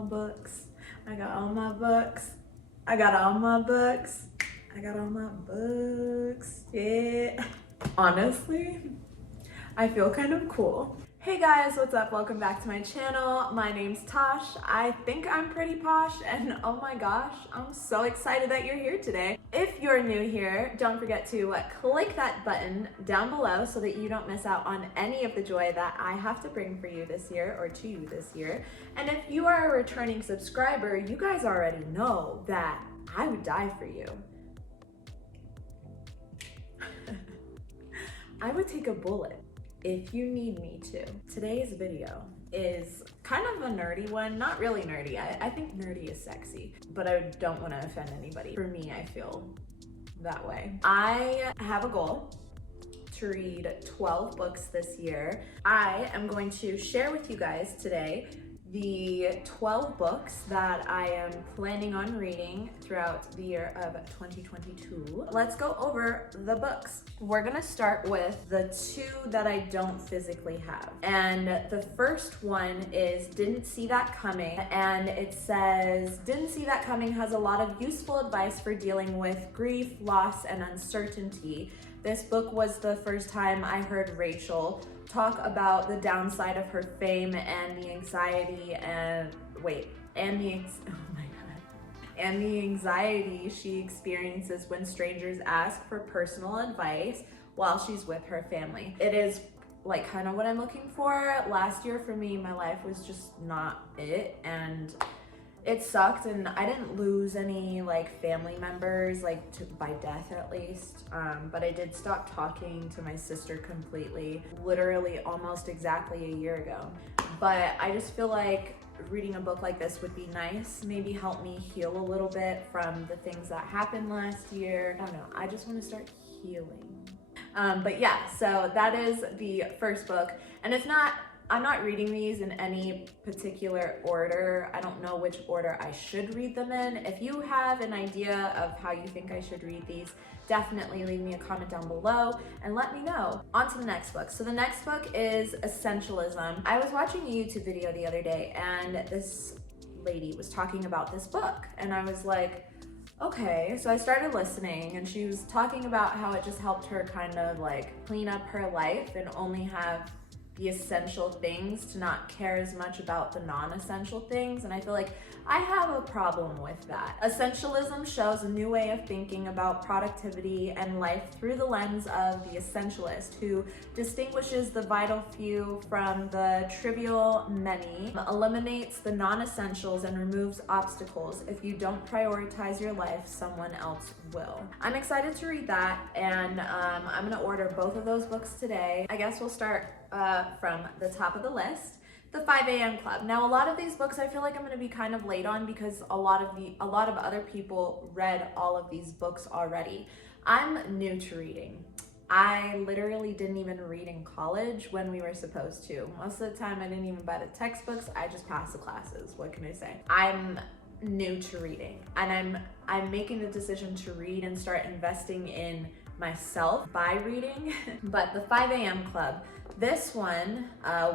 my books. I got all my books. I got all my books. I got all my books. Yeah. Honestly, I feel kind of cool. Hey guys, what's up? Welcome back to my channel. My name's Tosh. I think I'm pretty posh, and oh my gosh, I'm so excited that you're here today. If you're new here, don't forget to click that button down below so that you don't miss out on any of the joy that I have to bring for you this year, or to you this year. And if you are a returning subscriber, you guys already know that I would die for you. I would take a bullet if you need me to. Today's video is kind of a nerdy one. Not really nerdy. I think nerdy is sexy, but I don't want to offend anybody. For me, I feel that way. I have a goal to read 12 books this year. I am going to share with you guys today the 12 books that I am planning on reading throughout the year of 2022. Let's go over the books. We're gonna start with the two that I don't physically have. And the first one is Didn't See That Coming. And it says, Didn't See That Coming has a lot of useful advice for dealing with grief, loss, and uncertainty. This book was the first time I heard Rachel talk about the downside of her fame and the anxiety and the anxiety she experiences when strangers ask for personal advice while she's with her family. It is like kind of what I'm looking for. Last year for me, my life was just not it, and it sucked, and I didn't lose any like family members, like by death at least, but I did stop talking to my sister completely, literally almost exactly a year ago. But I just feel like reading a book like this would be nice, maybe help me heal a little bit from the things that happened last year. I don't know, I just want to start healing. But yeah, so that is the first book, and I'm not reading these in any particular order. I don't know which order I should read them in. If you have an idea of how you think I should read these, definitely leave me a comment down below and let me know. On to the next book. So the next book is Essentialism. I was watching a YouTube video the other day, and this lady was talking about this book, and I was like, okay. So I started listening, and she was talking about how it just helped her kind of like clean up her life and only have the essential things, to not care as much about the non-essential things. And I feel like I have a problem with that. Essentialism shows a new way of thinking about productivity and life through the lens of the essentialist, who distinguishes the vital few from the trivial many, eliminates the non-essentials, and removes obstacles. If you don't prioritize your life, someone else will. I'm excited to read that, and I'm gonna order both of those books today. I guess we'll start from the top of the list, The 5 a.m. Club. Now, a lot of these books I feel like I'm going to be kind of late on because a lot of other people read all of these books already. I'm new to reading. I literally didn't even read in college when we were supposed to. Most of the time I didn't even buy the textbooks. I just passed the classes. What can I say? I'm new to reading, and I'm making the decision to read and start investing in myself by reading. But the 5 a.m. Club, this one,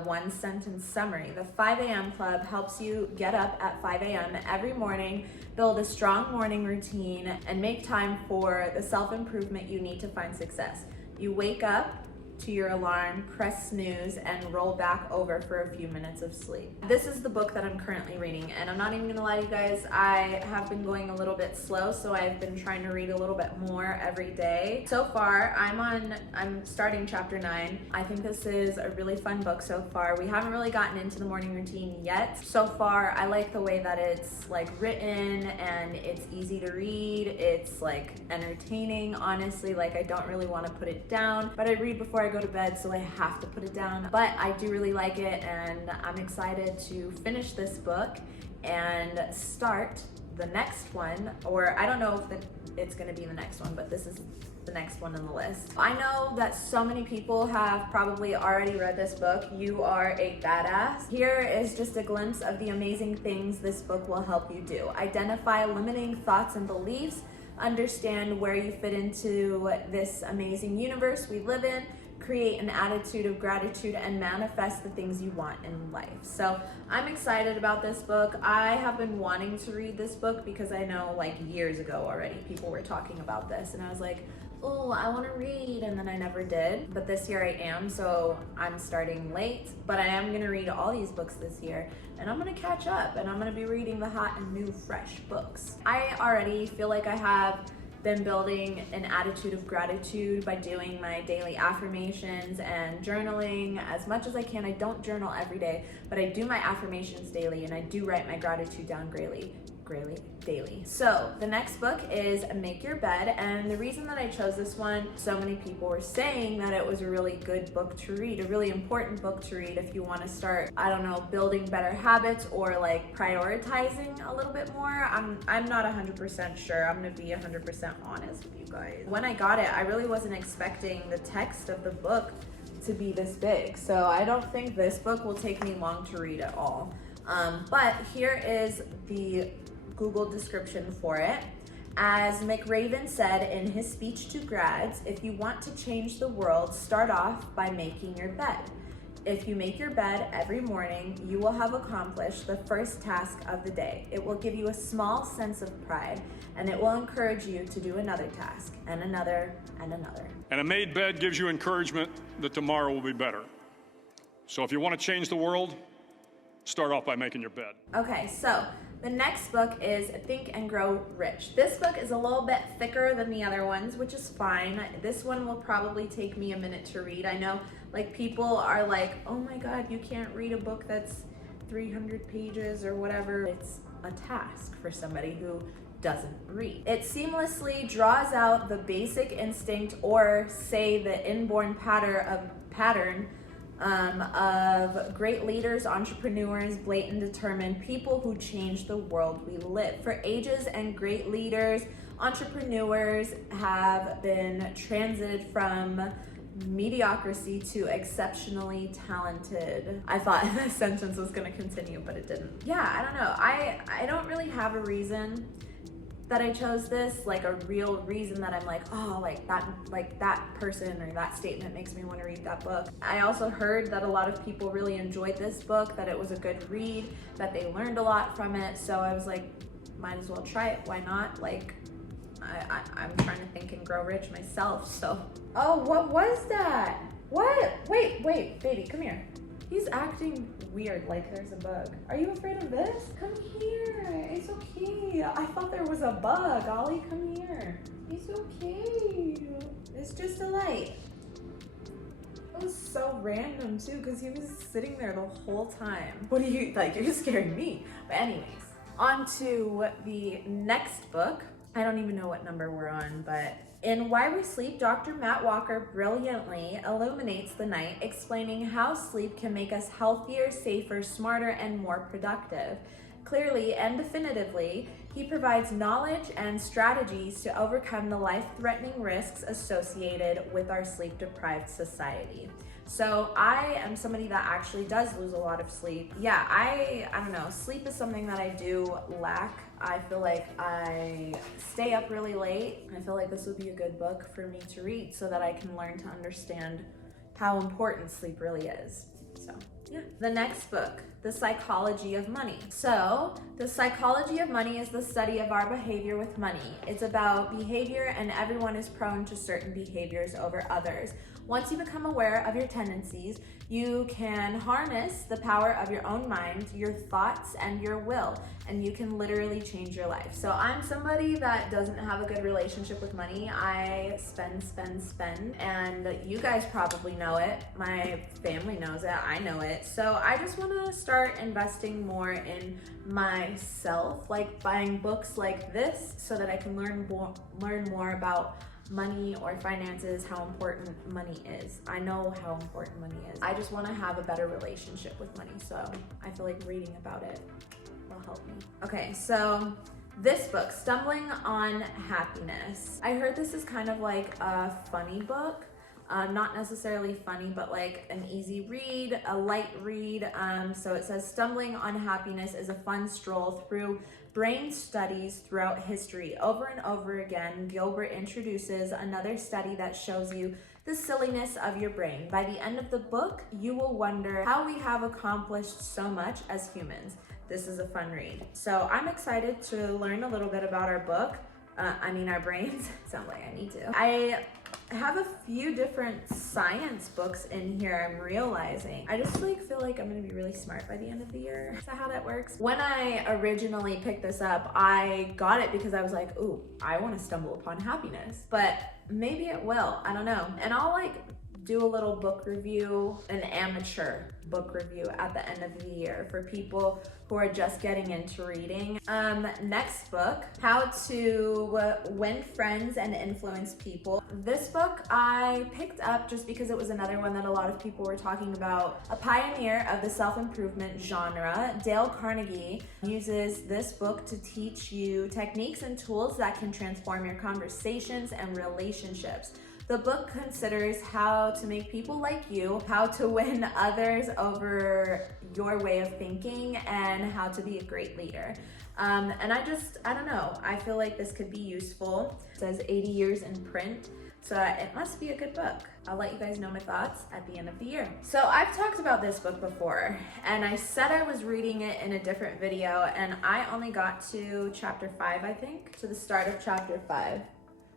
one sentence summary. The 5 a.m. Club helps you get up at 5 a.m. every morning, build a strong morning routine, and make time for the self-improvement you need to find success. You wake up to your alarm, press snooze, and roll back over for a few minutes of sleep. This is the book that I'm currently reading, and I'm not even gonna lie to you guys, I have been going a little bit slow, so I've been trying to read a little bit more every day. So far, I'm starting chapter 9. I think this is a really fun book so far. We haven't really gotten into the morning routine yet. So far, I like the way that it's like written, and it's easy to read. It's like entertaining, honestly. Like, I don't really want to put it down, but I read before I go to bed, so I have to put it down. But I do really like it, and I'm excited to finish this book and start the next one. Or I don't know if it's gonna be the next one, but this is the next one on the list. I know that so many people have probably already read this book. You are a badass. Here is just a glimpse of the amazing things this book will help you do. Identify limiting thoughts and beliefs, understand where you fit into this amazing universe we live in, create an attitude of gratitude and manifest the things you want in life. So I'm excited about this book. I have been wanting to read this book because I know like years ago already people were talking about this, and I was like, oh, I want to read, and then I never did. But this year I am, so I'm starting late, but I am going to read all these books this year, and I'm going to catch up, and I'm going to be reading the hot and new fresh books. I already feel like I have been building an attitude of gratitude by doing my daily affirmations and journaling as much as I can. I don't journal every day, but I do my affirmations daily, and I do write my gratitude down daily. So the next book is Make Your Bed, and the reason that I chose this one, so many people were saying that it was a really good book to read, a really important book to read if you want to start, I don't know, building better habits or like prioritizing a little bit more. I'm not 100% sure. I'm gonna be 100% honest with you guys. When I got it, I really wasn't expecting the text of the book to be this big, so I don't think this book will take me long to read at all. But here is the Google description for it. As McRaven said in his speech to grads, if you want to change the world, start off by making your bed. If you make your bed every morning, you will have accomplished the first task of the day. It will give you a small sense of pride, and it will encourage you to do another task, and another, and another. And a made bed gives you encouragement that tomorrow will be better. So if you want to change the world, start off by making your bed. Okay, so the next book is Think and Grow Rich. This book is a little bit thicker than the other ones, which is fine. This one will probably take me a minute to read. I know like people are like, oh my God, you can't read a book that's 300 pages or whatever. It's a task for somebody who doesn't read. It seamlessly draws out the basic instinct, or say the inborn pattern of great leaders, entrepreneurs, blatant determined people who change the world we live. For ages, and great leaders, entrepreneurs have been transited from mediocrity to exceptionally talented. I thought this sentence was going to continue, but it didn't. Yeah, I don't know. I don't really have a reason that I chose this, like a real reason that I'm like, oh, like that person or that statement makes me want to read that book. I also heard that a lot of people really enjoyed this book, that it was a good read, that they learned a lot from it. So I was like, might as well try it. Why not? Like, I'm trying to think and grow rich myself. So, oh, what was that? What? Wait, baby, come here. He's acting weird, like there's a bug. Are you afraid of this? Come here, it's okay. I thought there was a bug. Ollie, come here. It's okay. It's just a light. It was so random too, because he was sitting there the whole time. What are you, like, you're scaring me. But anyways, on to the next book. I don't even know what number we're on, but in Why We Sleep, Dr. Matt Walker brilliantly illuminates the night, explaining how sleep can make us healthier, safer, smarter, and more productive. Clearly and definitively, he provides knowledge and strategies to overcome the life-threatening risks associated with our sleep-deprived society. So I am somebody that actually does lose a lot of sleep. Yeah, I don't know, sleep is something that I do lack. I feel like I stay up really late. I feel like this would be a good book for me to read so that I can learn to understand how important sleep really is. So yeah. The next book, The Psychology of Money. So the psychology of money is the study of our behavior with money. It's about behavior, and everyone is prone to certain behaviors over others. Once you become aware of your tendencies, you can harness the power of your own mind, your thoughts, and your will, and you can literally change your life. So I'm somebody that doesn't have a good relationship with money. I spend, and you guys probably know it. My family knows it, I know it. So I just wanna start investing more in myself, like buying books like this so that I can learn more about money or finances, how important money is. I know how important money is. I just want to have a better relationship with money, so I feel like reading about it will help me. Okay, so this book, Stumbling on Happiness. I heard this is kind of like a funny book. Not necessarily funny, but like an easy read, a light read. So it says, Stumbling on Happiness is a fun stroll through brain studies throughout history. Over and over again, Gilbert introduces another study that shows you the silliness of your brain. By the end of the book, you will wonder how we have accomplished so much as humans. This is a fun read. So I'm excited to learn a little bit about our book. Our brains. Sounds like I need to. I have a few different science books in here, I'm realizing. I just feel like I'm gonna be really smart by the end of the year. Is that how that works? When I originally picked this up, I got it because I was like, ooh, I wanna stumble upon happiness. But maybe it will, I don't know. And I'll do a little book review, an amateur book review at the end of the year for people who are just getting into reading. Next book, How to Win Friends and Influence People. This book I picked up just because it was another one that a lot of people were talking about. A pioneer of the self-improvement genre, Dale Carnegie uses this book to teach you techniques and tools that can transform your conversations and relationships. The book considers how to make people like you, how to win others over your way of thinking, and how to be a great leader. And I don't know, I feel like this could be useful. It says 80 years in print, so it must be a good book. I'll let you guys know my thoughts at the end of the year. So I've talked about this book before, and I said I was reading it in a different video, and I only got to chapter 5, I think, to the start of chapter 5.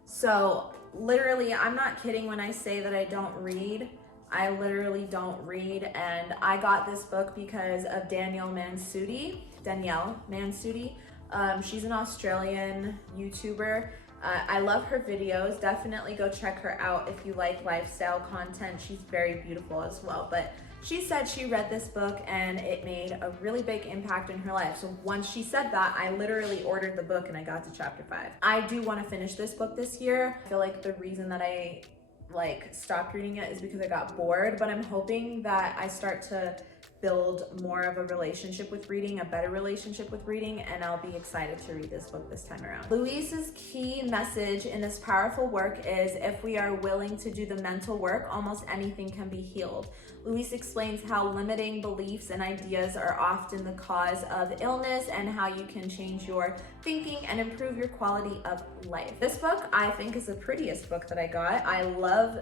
So literally, I'm not kidding when I say that I don't read. I literally don't read, and I got this book because of Danielle Mansudi. She's an Australian YouTuber. I love her videos. Definitely go check her out if you like lifestyle content. She's very beautiful as well. But she said she read this book and it made a really big impact in her life. So once she said that, I literally ordered the book and I got to chapter 5. I do want to finish this book this year. I feel like the reason that I stopped reading it is because I got bored, but I'm hoping that I start to build more of a relationship with reading, a better relationship with reading, and I'll be excited to read this book this time around. Louise's key message in this powerful work is, if we are willing to do the mental work, almost anything can be healed. Louise explains how limiting beliefs and ideas are often the cause of illness and how you can change your thinking and improve your quality of life. This book, I think, is the prettiest book that I got. I love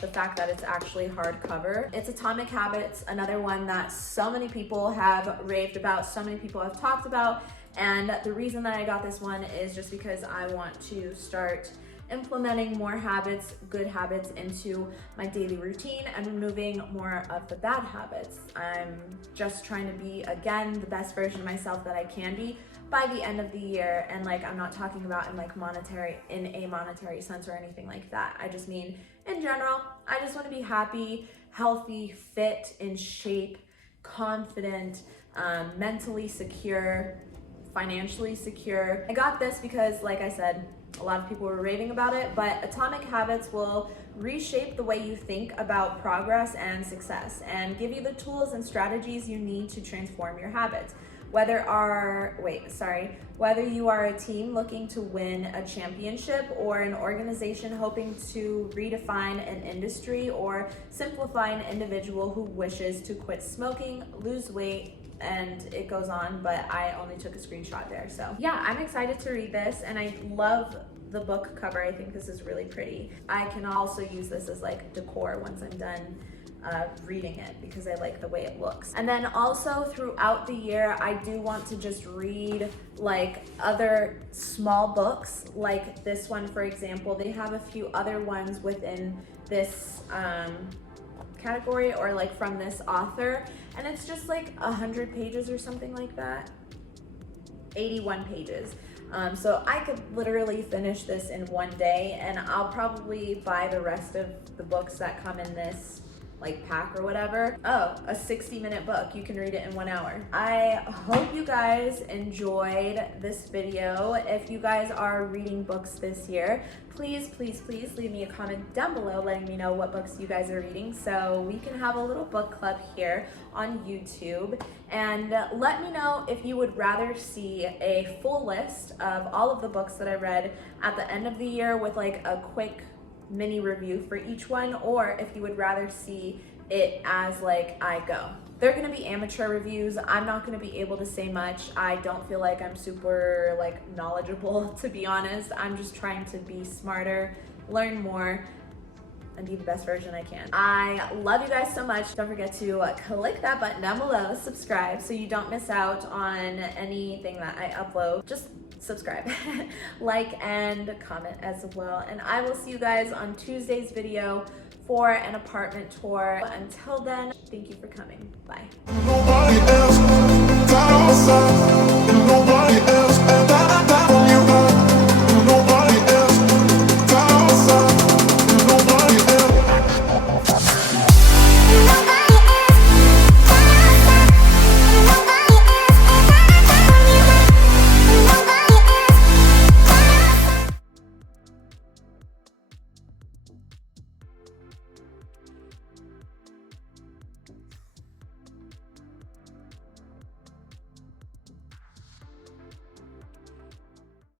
the fact that it's actually hardcover. It's Atomic Habits, another one that so many people have raved about, so many people have talked about, and the reason that I got this one is just because I want to start implementing more habits, good habits, into my daily routine and removing more of the bad habits. I'm just trying to be, again, the best version of myself that I can be by the end of the year. And I'm not talking about in a monetary sense or anything like that. I just mean in general, I just want to be happy, healthy, fit, in shape, confident, mentally secure, financially secure. I got this because, like I said, a lot of people were raving about it, but Atomic Habits will reshape the way you think about progress and success and give you the tools and strategies you need to transform your habits. Whether you are a team looking to win a championship, or an organization hoping to redefine an industry, or simplify an individual who wishes to quit smoking, lose weight, and it goes on, but I only took a screenshot there. So yeah, I'm excited to read this, and I love the book cover. I think this is really pretty. I can also use this as decor once I'm done reading it, because I like the way it looks. And then also throughout the year, I do want to just read other small books, like this one, for example. They have a few other ones within this category, or from this author, and it's just 100 pages or something like that. 81 pages. So I could literally finish this in one day, and I'll probably buy the rest of the books that come in this pack or whatever. Oh, a 60-minute book. You can read it in 1 hour. I hope you guys enjoyed this video. If you guys are reading books this year, please leave me a comment down below letting me know what books you guys are reading, so we can have a little book club here on YouTube. And let me know if you would rather see a full list of all of the books that I read at the end of the year with a quick mini review for each one, or if you would rather see it as I go. They're gonna be amateur reviews. I'm not gonna be able to say much. I don't feel like I'm super knowledgeable, to be honest. I'm just trying to be smarter, learn more, and be the best version I can. I love you guys so much. Don't forget to click that button down below, subscribe, so you don't miss out on anything that I upload. Just subscribe, like, and comment as well. And I will see you guys on Tuesday's video for an apartment tour. Until then, thank you for coming. Bye.